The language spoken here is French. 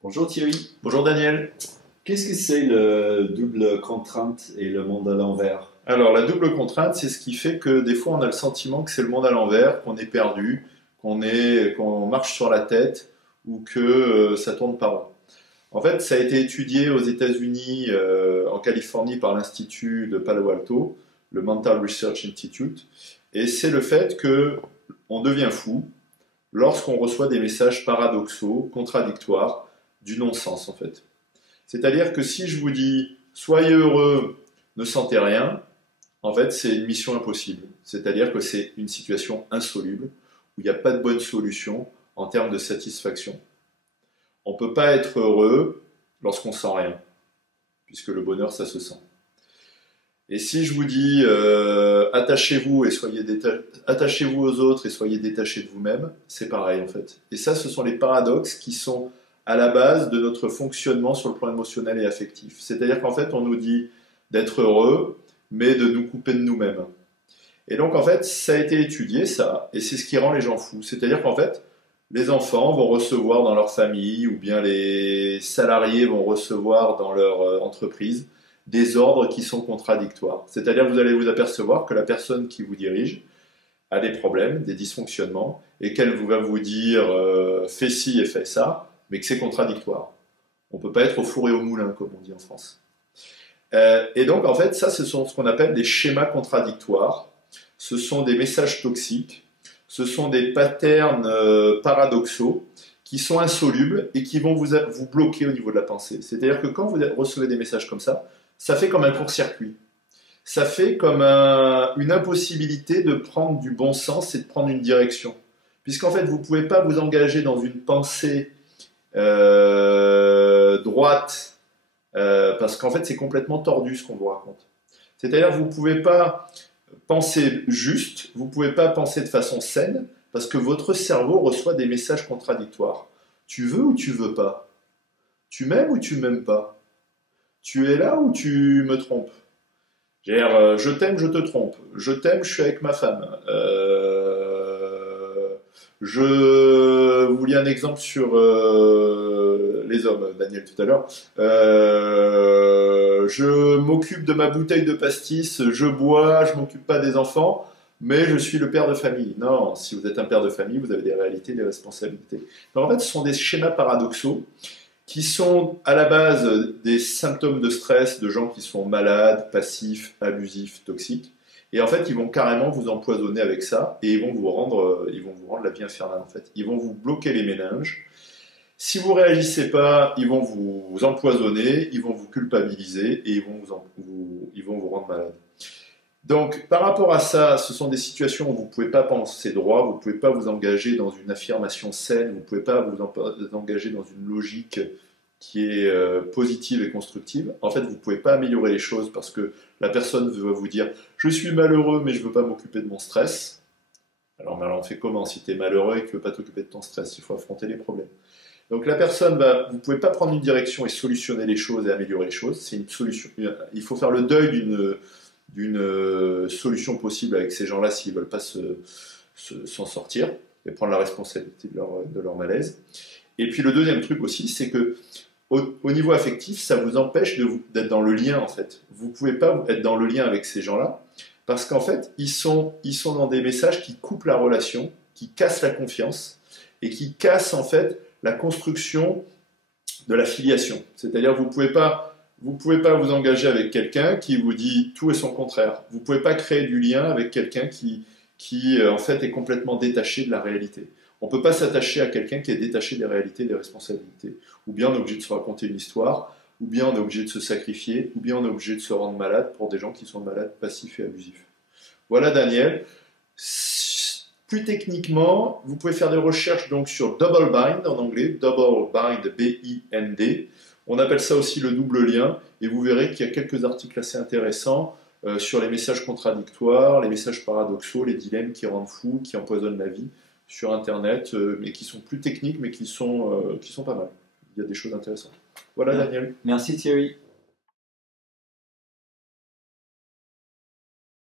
Bonjour Thierry, Bonjour Daniel. qu'est-ce que c'est le double contrainte et le monde à l'envers? Alors la double contrainte, c'est ce qui fait que des fois on a le sentiment que c'est le monde à l'envers, qu'on est perdu, qu'on marche sur la tête ou que ça tourne pas rond. En fait, ça a été étudié aux États-Unis, en Californie, par l'Institut de Palo Alto, le Mental Research Institute, et c'est le fait que on devient fou lorsqu'on reçoit des messages paradoxaux, contradictoires, du non-sens en fait. C'est-à-dire que si je vous dis soyez heureux, ne sentez rien, en fait c'est une mission impossible. C'est-à-dire que c'est une situation insoluble où il n'y a pas de bonne solution en termes de satisfaction. On ne peut pas être heureux lorsqu'on sent rien, puisque le bonheur ça se sent. Et si je vous dis attachez-vous et attachez-vous aux autres et soyez détachés de vous-même, c'est pareil en fait. Et ça, ce sont les paradoxes qui sont à la base de notre fonctionnement sur le plan émotionnel et affectif. C'est-à-dire qu'en fait, on nous dit d'être heureux, mais de nous couper de nous-mêmes. Et donc en fait, ça a été étudié ça, et c'est ce qui rend les gens fous. C'est-à-dire qu'en fait, les enfants vont recevoir dans leur famille, ou bien les salariés vont recevoir dans leur entreprise, des ordres qui sont contradictoires. C'est-à-dire que vous allez vous apercevoir que la personne qui vous dirige a des problèmes, des dysfonctionnements, et qu'elle va vous dire fais ci et fais ça, mais que c'est contradictoire. On ne peut pas être au four et au moulin, comme on dit en France. Et donc, en fait, ça, ce sont ce qu'on appelle des schémas contradictoires. Ce sont des messages toxiques. Ce sont des patterns paradoxaux qui sont insolubles et qui vont vous bloquer au niveau de la pensée. C'est-à-dire que quand vous recevez des messages comme ça fait comme un court-circuit. Ça fait comme une impossibilité de prendre du bon sens et de prendre une direction. Puisqu'en fait, vous ne pouvez pas vous engager dans une pensée droite, parce qu'en fait, c'est complètement tordu ce qu'on vous raconte. C'est-à-dire que vous ne pouvez pas penser juste, vous ne pouvez pas penser de façon saine, parce que votre cerveau reçoit des messages contradictoires. Tu veux ou tu veux pas? Tu m'aimes ou tu m'aimes pas? Tu es là ou tu me trompes? Je t'aime, je te trompe. Je t'aime, je suis avec ma femme. Je vous lis un exemple sur les hommes, Daniel, tout à l'heure. Je m'occupe de ma bouteille de pastis, je bois, je m'occupe pas des enfants, mais je suis le père de famille. Non, si vous êtes un père de famille, vous avez des réalités, des responsabilités. Donc en fait, ce sont des schémas paradoxaux qui sont à la base des symptômes de stress de gens qui sont malades, passifs, abusifs, toxiques. Et en fait, ils vont carrément vous empoisonner avec ça et ils vont vous rendre la vie infernale en fait. Ils vont vous bloquer les méninges. Si vous réagissez pas, ils vont vous empoisonner, ils vont vous culpabiliser et ils vont vous rendre malade. Donc, par rapport à ça, ce sont des situations où vous ne pouvez pas penser droit, vous ne pouvez pas vous engager dans une affirmation saine, vous ne pouvez pas vous engager dans une logique qui est positive et constructive. En fait, vous ne pouvez pas améliorer les choses parce que la personne va vous dire « je suis malheureux, mais je ne veux pas m'occuper de mon stress ». Alors, on fait comment si tu es malheureux et que tu ne veux pas t'occuper de ton stress? Il faut affronter les problèmes. Donc la personne, vous ne pouvez pas prendre une direction et solutionner les choses et améliorer les choses. C'est une solution. Il faut faire le deuil d'une solution possible avec ces gens-là s'ils ne veulent pas s'en sortir et prendre la responsabilité de leur malaise. Et puis le deuxième truc aussi, c'est que au niveau affectif, ça vous empêche d'être dans le lien en fait. Vous ne pouvez pas être dans le lien avec ces gens-là parce qu'en fait, ils sont dans des messages qui coupent la relation, qui cassent la confiance et qui cassent en fait la construction de la filiation. C'est-à-dire vous pouvez pas vous engager avec quelqu'un qui vous dit tout et son contraire. Vous ne pouvez pas créer du lien avec quelqu'un qui en fait est complètement détaché de la réalité. On ne peut pas s'attacher à quelqu'un qui est détaché des réalités et des responsabilités. Ou bien on est obligé de se raconter une histoire, ou bien on est obligé de se sacrifier, ou bien on est obligé de se rendre malade pour des gens qui sont malades, passifs et abusifs. Voilà Daniel. Plus techniquement, vous pouvez faire des recherches donc sur double bind en anglais, double bind, B-I-N-D. On appelle ça aussi le double lien, et vous verrez qu'il y a quelques articles assez intéressants sur les messages contradictoires, les messages paradoxaux, les dilemmes qui rendent fou, qui empoisonnent la vie sur Internet, mais qui sont plus techniques, mais qui sont pas mal. Il y a des choses intéressantes. Voilà Daniel. Merci Thierry.